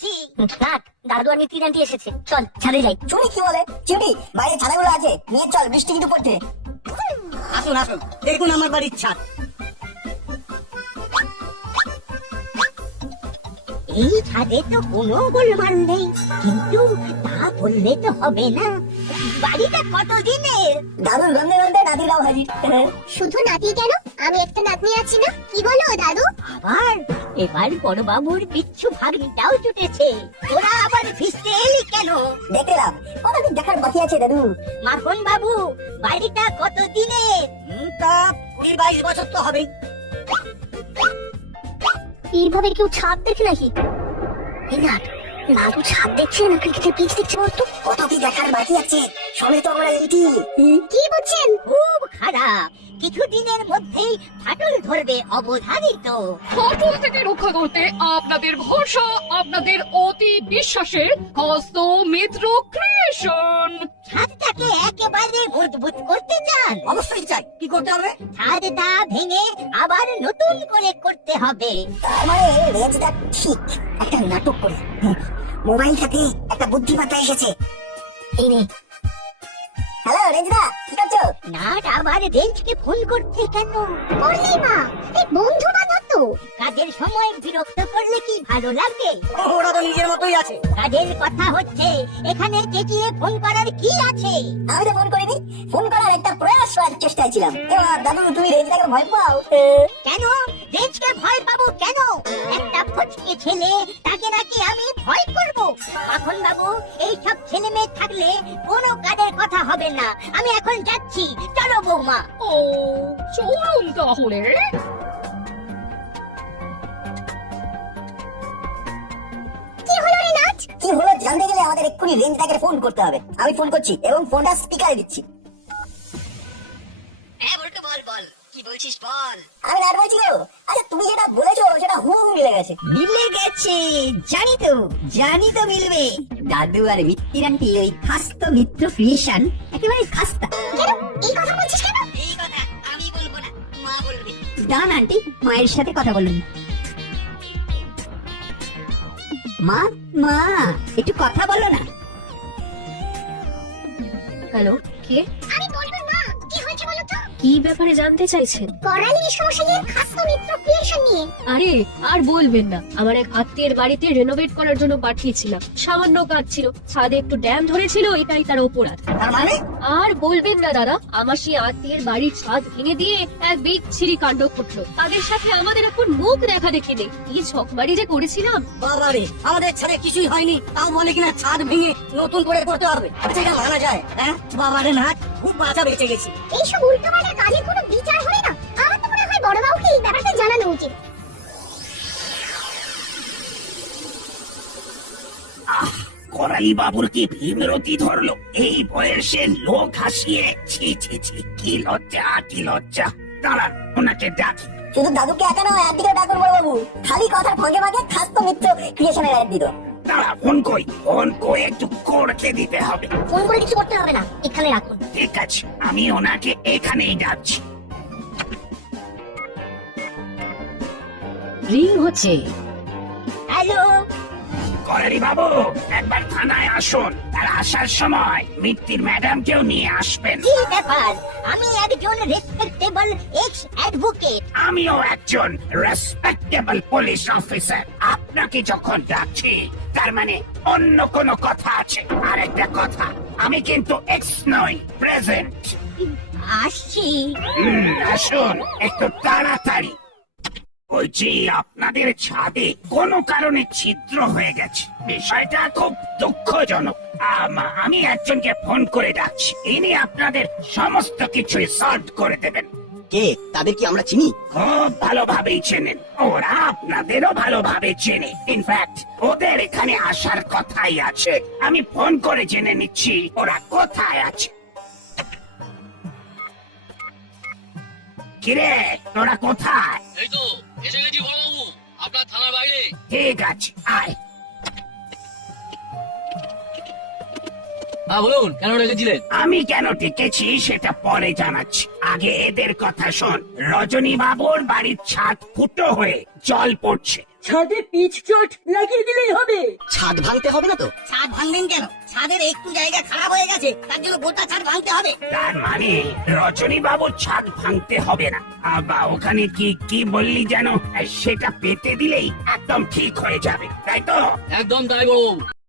যাচ্ছি। থাক, দাদু আর নিত্য আন্টি এসেছে, চল ছাদে যাই। শুনি কি বলে চিমটি, বাইরে ছানাগুলো আছে নিয়ে চল, বৃষ্টি কিন্তু পড়ছে। আসুন আসুন, দেখুন আমার বাড়ির ছাদ। এই ছাদে তো কোনো গোলমাল নেই, কিন্তু তা বললে তো হবে না, বাড়িটা কত দিনের। দাদুর গন্ধে গন্ধে নাতিরাও হাজির। শুধু নাতি কেন, আমি একটা নাতনি আছি না, কি বলো দাদু? আবার এবার বড় বাবুর বিচ্ছু ভাগ্নিটাও জুটেছে, তোরা আবার ভিজতে এলি কেন? দেখলাম কতদিন দেখার বাকি আছে দাদু। মাখন বাবু, বাড়িটা কত দিনের? তা 20-22 বছর তো হবেই। এইভাবে কেউ ছাদ দেখে নাকি? দাদু ছাদ দেখছে না ক্রিকেটের পিচ দেখছে বলতো। কত কি দেখার বাকি আছে, সবে তো আমরা লিটি। কি বুঝছেন? খুব খারাপ, কিছুদিনের মধ্যেই ফাটল ধরবে অবধারিত। ফাটল থেকে রক্ষা করতে আপনাদের ভরসা, আপনাদের অতি বিশ্বাসের হস্ত মিত্র ক্রিয়েশন। ছাদটাকে একেবারে মজবুত করতে চান? অবশ্যই চাই। কি করতে হবে? ছাদটা ভেঙে আবার নতুন করে করতে হবে। তার মানে রেঞ্জটা ঠিক একটা নাটক করে মোবাইলটাতে একটা বুদ্ধিমত্তা এসেছে। এই নে। হ্যালো রেঞ্জদা, কি করছো? নাট আবার রেঞ্জকে ফোন করছে কেন? করলেই মা, এই বন্ধু বান্ধব তো। কাজের সময় বিরক্ত করলে কি ভালো লাগে? ওরা তো নিজের মতোই আছে। কাজের কথা হচ্ছে, এখানে চেঁচিয়ে ফোন করার কি আছে? আমি তো ফোন করিনি, ফোন করার একটা প্রয়াস করার চেষ্টায় ছিলাম। এবার দাদু তুমি রেঞ্জটাকে ভয় পাও? কেন রেঞ্জকে ভয় পাবো কেন? একটা ফচকে ছেলে, তাকে নাকি আমি ভয় করব? মাখন বাবু, এইসব ছেলে মেয়ে থাকলে কোনো কাজের কথা হবে না। আমি এখন যাচ্ছি, চলো বৌমা। ও চলুন তাহলে। কি হলো রে নাচ? কি হলো জানতে গেলে আমাদের এক্ষুনি রেঞ্জটাকে ফোন করতে হবে। আমি ফোন করছি এবং ফোনটা স্পিকারে দিচ্ছি। হ্যাঁ বলতো, বল বল, কি বলছিস বল। আমি নাট বলছি কেউ? আচ্ছা তুমি যেটা বলেছো সেটা হুম মিলে গেছে। মিলে গেছে, জানি তো মিলবে। দাদু আর মিত্তির আন্টি ওই খাস্ত মিত্র ক্রিয়েশন, একেবারে খাস্তা। কেন এই কথা বলছিস কেন? এই কথা আমি বলবো না, মা বলবে। দাঁড়ান আন্টি, মায়ের সাথে কথা বলুন। মা মা, একটু কথা বলো না। হ্যালো, কে? আমি বলবো মা, কি হয়েছে বলো তো? কি ব্যাপারে জানতে চাইছেন? করালি সমস্যার খাস মিত্র ক্রিয়েশন নিয়ে। আরে আর বলবেন না, আমার এক আত্মীয়ের বাড়িতে রেনোভেট করার জন্য পাঠিয়েছিলাম। সামান্য কাজ ছিল, ছাদে একটু ড্যাম ধরেছিল, এটাই তার অপরাধ। তার মানে আর বলবেন না দাদা, আমার সেই আত্মীয়ের বাড়ির ছাদ ভেঙে দিয়ে এক বিচ্ছিরি কাণ্ড ঘটলো। তাদের সাথে আমাদের এখন মুখ দেখা দেখে নেই, কি ছকবাড়ি যে করেছিলাম। বাবারে, আমাদের ছাদে কিছুই হয়নি, তাও বলে কিনা ছাদ ভেঙে নতুন করে করতে হবে। আচ্ছা এটা মানা যায়? হ্যাঁ বাবারে না, খুব বাঁচা বেঁচে গেছি। এইসব উল্টোপাল্টা কাজের কোনো বিচার হয় না। আমার তো মনে হয় বড় বাবুকে এই ব্যাপারটা জানানো উচিত। করালি বাবুর কি বিরতি ধরলো এই বয়সে লোক হাসিয়ে? ছি ছি ছি, কি লজ্জা কি লজ্জা। দাঁড়ান, ওনাকে ডাকি। শুধু দাদুকে একা নয়, একদিকে ডাকুন বড় বাবু। খালি কথার ফাঁকে ফাঁকে খাস্ত মিত্র ক্রিয়েশনের অ্যাড দিত। দাঁড়া, ফোন কই একটু করতে দিতে হবে। ফোন করে কিছু করতে হবে না, এখানে রাখুন। ঠিক আছে, আমি ওনাকে এখানেই ডাকছি। রিং হচ্ছে। হ্যালো, করালি বাবু, একবার থানায় আসুন। আর আসার সময় মিত্তির ম্যাডামকেও নিয়ে আসবেন। কি ব্যাপার? আমি একজন রেসপেক্টেবল এক্স অ্যাডভোকেট। আমিও একজন রেসপেক্টেবল পুলিশ অফিসার। আপনাকে যখন ডাকছি তার মানে অন্য কোনো কথা আছে। আর একটা কথা, আমি কিন্তু এক্স নই, প্রেজেন্ট। আসছি। আসুন একটু তাড়াতাড়ি। বলছি, আপনাদের ছাদে কোনো কারণে ছিদ্র হয়ে গেছে, বিষয়টা খুব দুঃখজনক। আমি একজনকে ফোন করে ডাকছি, ইনি আপনাদের সমস্ত কিছুই সলভ করে দেবেন। কে? তাদের কি আমরা চিনি? খুব ভালোভাবেই চেনেন, ওরা আপনাদেরও ভালোভাবে চেনে। ইনফ্যাক্ট ওদের এখানে আসার কথাই আছে। আমি ফোন করে জেনে নিচ্ছি ওরা কোথায় আছে। কিরে, তোরা কোথায়? এই তো এসে গেছি বড়বাবু, আপনার থানার বাইরে। ঠিক আছে, আয়। হ্যাঁ বলুন, কেন রেখেছিলেন? আমি কেন টিকেছি সেটা পরে জানাচ্ছি, আগে এদের কথা শোন। রজনী বাবুর বাড়ির ছাদ ফুটো হয়ে জল পড়ছে, ছাদে পিচ চট লাগিয়ে দিলেই হবে। ছাদ ভাঙতে হবে না তো? ছাদ ভাঙবেন কেন? ছাদের একটু জায়গা খারাপ হয়ে গেছে, তার জন্য গোটা ছাদ ভাঙতে হবে। তার মানে রজনী বাবু ছাদ ভাঙতে হবে না, বা ওখানে কি কি বললি যেন, সেটা পেতে দিলেই একদম ঠিক হয়ে যাবে, তাই তো? একদম তাই বড়বাবু।